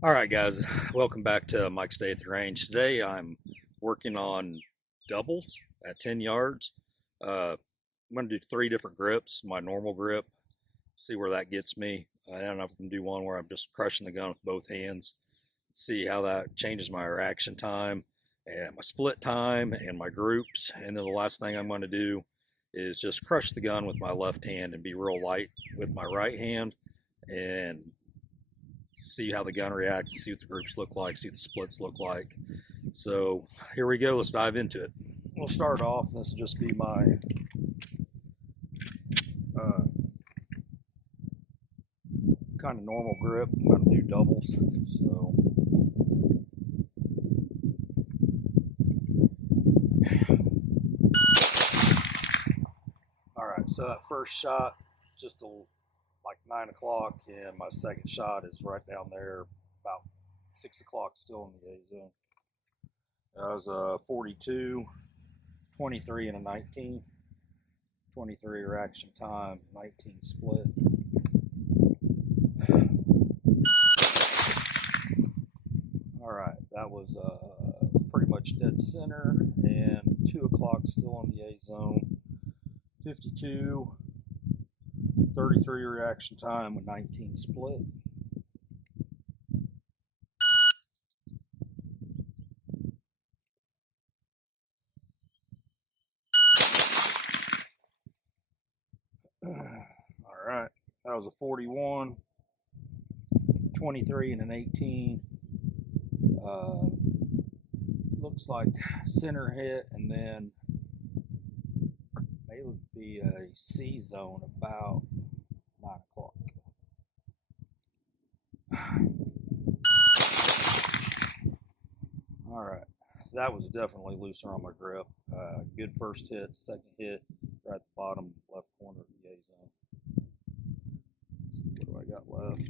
All right, guys, welcome back to Mike's Day at the Range. Today I'm working on doubles at 10 yards. I'm going to do three different grips. My normal grip, see where that gets me. I don't know if I can do one where I'm just crushing the gun with both hands, see how that changes my reaction time and my split time and my groups. And then the last thing I'm going to do is just crush the gun with my left hand and be real light with my right hand and see how the gun reacts, see what the groups look like, see what the splits look like. So here we go. Let's dive into it. We'll start off. This will just be my uh, kind of normal grip. I'm going to do doubles. So all right. So that first shot, just like 9 o'clock, and my second shot is right down there, about 6 o'clock, still in the A zone. That was a 42, 23, and a 19. 23 reaction time, 19 split. All right, that was pretty much dead center, and 2 o'clock still in the A zone. 52, 33 reaction time with 19 split. All right, that was a 41, 23, and an 18. Uh, Looks like center hit, and then may be a C zone about 9 o'clock. All right, that was definitely looser on my grip. Good first hit, second hit, right at the bottom left corner of the A zone. Let's see, what do I got left?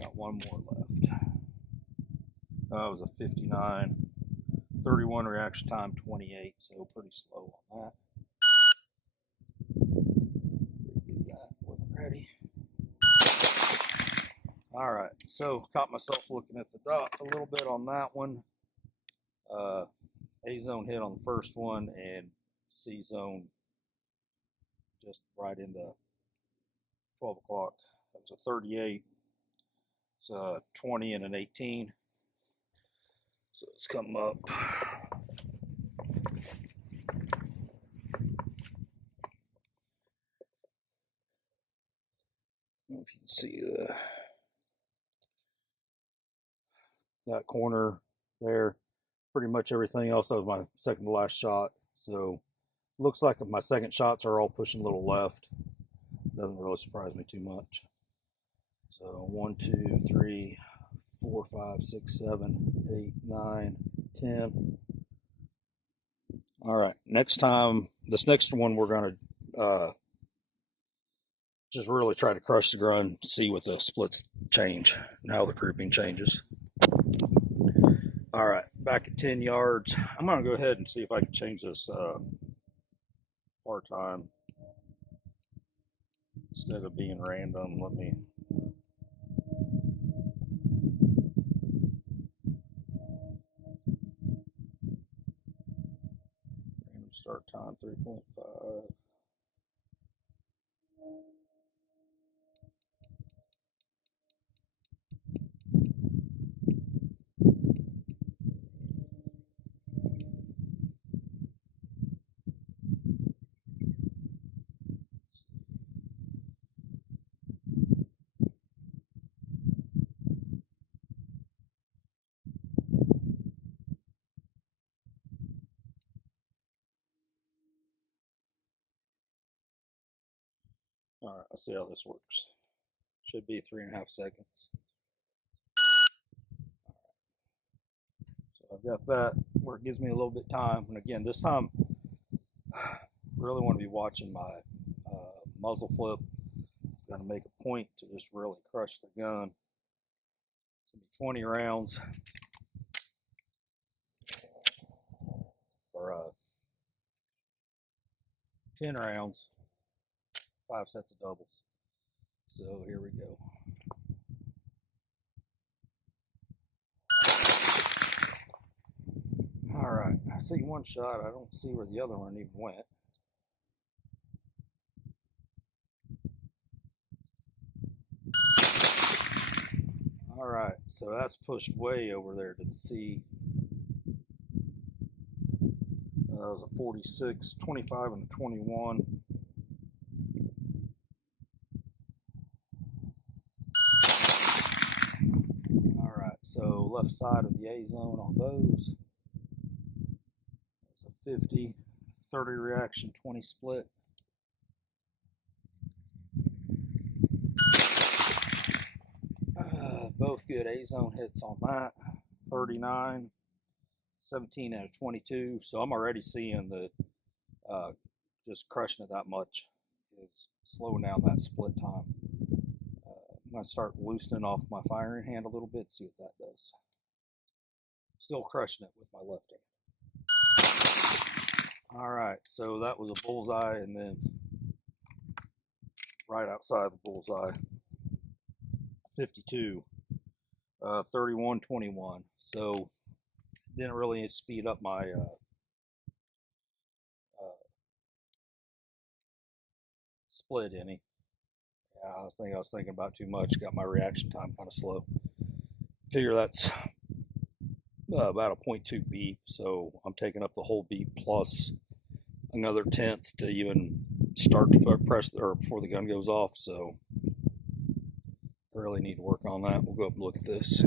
Got one more left. That was a 59, 31 reaction time, 28, so pretty slow on that. Redo that, wasn't ready. All right, so caught myself looking at the dot a little bit on that one. A zone hit on the first one, and C zone just right in the 12 o'clock. That was a 38. It's a 20 and an 18. So let's come up. I don't know if you can see that corner there. Pretty much everything else. That was my second to last shot. So looks like my second shots are all pushing a little left. Doesn't really surprise me too much. So 1, 2, 3, 4, 5, 6, 7, 8, 9, 10. All right. Next time, this next one, we're going to just really try to crush the gun, see what the splits change and how the grouping changes. All right. Back at 10 yards. I'm going to go ahead and see if I can change this part time instead of being random. Let me. Random start time 3.5. All right, let's see how this works. Should be 3.5 seconds. So I've got that where it gives me a little bit of time. And again, this time, really want to be watching my muzzle flip. Going to make a point to just really crush the gun. It's going to be 20 rounds or 10 rounds, 5 sets of doubles. So here we go. see one shot. I don't see where the other one even went. All right, so that's pushed way over there to the sea. It was a 46, 25, and a 21. All right, so left side of the A zone on those. It's a 50, 30 reaction, 20 split. Both good A zone hits on that. 39, 17, and a 22. So I'm already seeing the just crushing it that much is slowing down that split time. I'm going to start loosening off my firing hand a little bit, see what that does. Still crushing it with my left hand. All right, so that was a bullseye, and then right outside the bullseye, 52, 31, 21. So didn't really speed up my split any. I was thinking about too much. Got my reaction time kind of slow. Figure that's about a 0.2 beep, so I'm taking up the whole beep plus another tenth to even start to press or before the gun goes off. So I really need to work on that. We'll go up and look at this.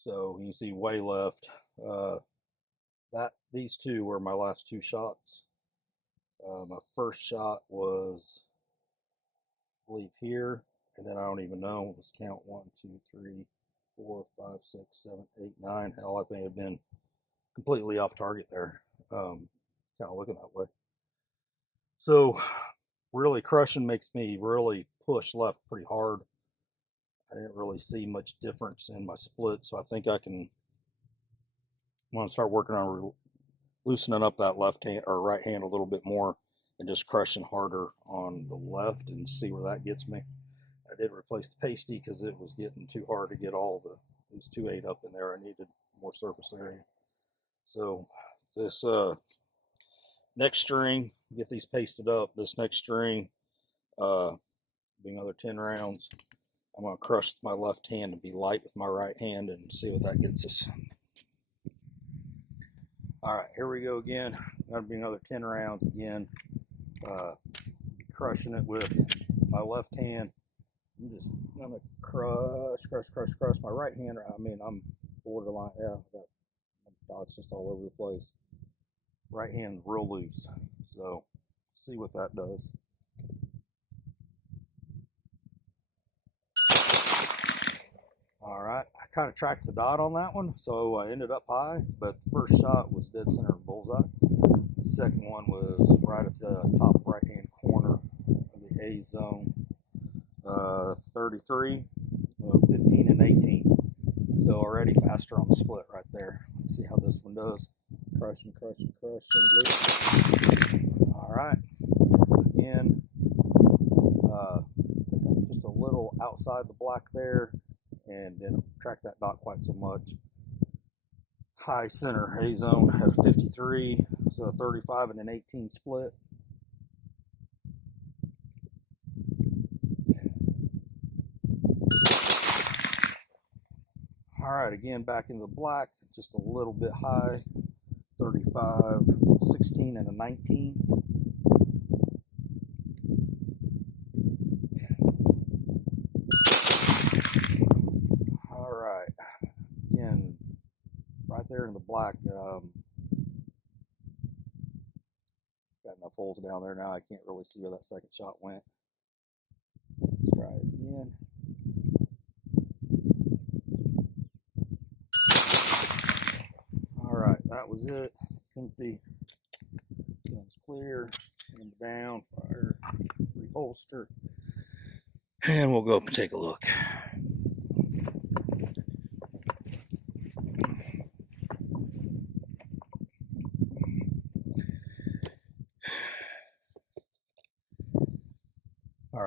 So you can see way left. These two were my last two shots. My first shot was, I believe, here, and then I don't even know. Let's count 1, 2, 3, 4, 5, 6, 7, 8, 9. Hell, I may have been completely off target there. Kind of looking that way. So really crushing makes me really push left pretty hard. I didn't really see much difference in my split, so I think I want to start working on loosening up that left hand or right hand a little bit more and just crushing harder on the left and see where that gets me. I did replace the pasty because it was getting too hard to get all the, it was 2.8 up in there. I needed more surface area. So this next string, get these pasted up. This next string, being another 10 rounds, I'm going to crush my left hand and be light with my right hand and see what that gets us. All right, here we go again. That'll be another 10 rounds again. Crushing it with my left hand. I'm just going to crush my right hand. I mean, I'm borderline. Yeah, dots just all over the place. Right hand real loose. So, see what that does. All right, I kind of tracked the dot on that one, so I ended up high, but the first shot was dead center of bullseye. The second one was right at the top right-hand corner of the A zone, 33, 15, and 18. So already faster on the split right there. Let's see how this one does. Crushing. All right, again, just a little outside the black there, and didn't track that dot quite so much. High center A zone had a 53, so a 35 and an 18 split. All right, again back into the black, just a little bit high, 35, 16, and a 19. All right, again, right there in the black, got enough holes down there now, I can't really see where that second shot went. Let's try it again. All right, that was it. Empty. Gun's clear. Hand down. Fire. Reholster. And we'll go up and take a look.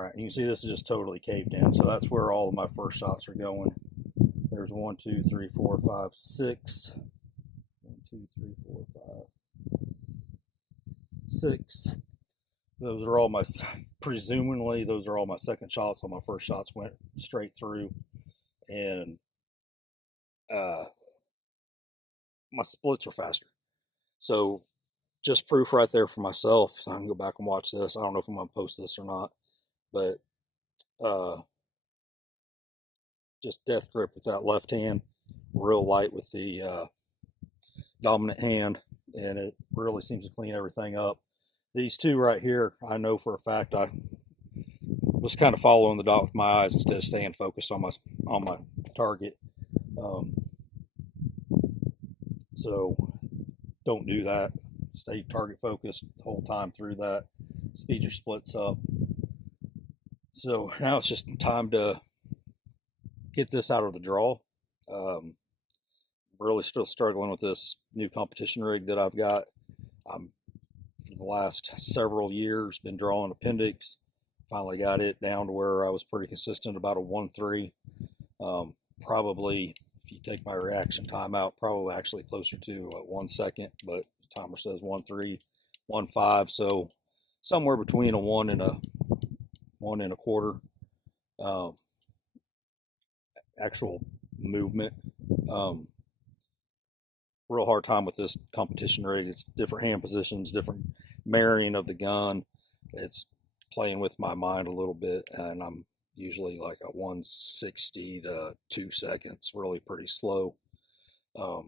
right, you can see this is just totally caved in, so that's where all of my first shots are going. There's 1, 2, 3, 4, 5, 6. 1, 2, 3, 4, 5, 6. Those are all my, presumably, those are all my second shots. All my first shots went straight through, and my splits are faster. So just proof right there for myself. I can go back and watch this. I don't know if I'm going to post this or not, but just death grip with that left hand, real light with the dominant hand, and it really seems to clean everything up. These two right here, I know for a fact I was kind of following the dot with my eyes instead of staying focused on my target. So don't do that. Stay target focused the whole time through that. Speed your splits up. So now it's just time to get this out of the draw. Really still struggling with this new competition rig that I've got. For the last several years been drawing appendix. Finally got it down to where I was pretty consistent, about a 1.3. Probably, if you take my reaction time out, probably actually closer to 1 second, but the timer says 1.3, 1.5, so somewhere between a 1 and a 1.25 actual movement. Real hard time with this competition rig. It's different hand positions, different marrying of the gun. It's playing with my mind a little bit, and I'm usually like a 160 to 2 seconds, really pretty slow. But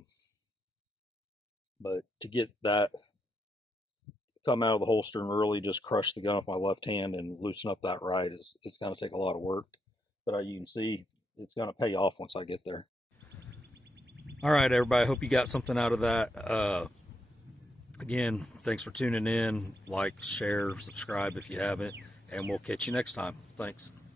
to get that come out of the holster and really just crush the gun with my left hand and loosen up that right it's going to take a lot of work. But you can see it's going to pay off once I get there. All right, everybody, I hope you got something out of that. Again, thanks for tuning in. Like, share, subscribe if you haven't, and we'll catch you next time. Thanks.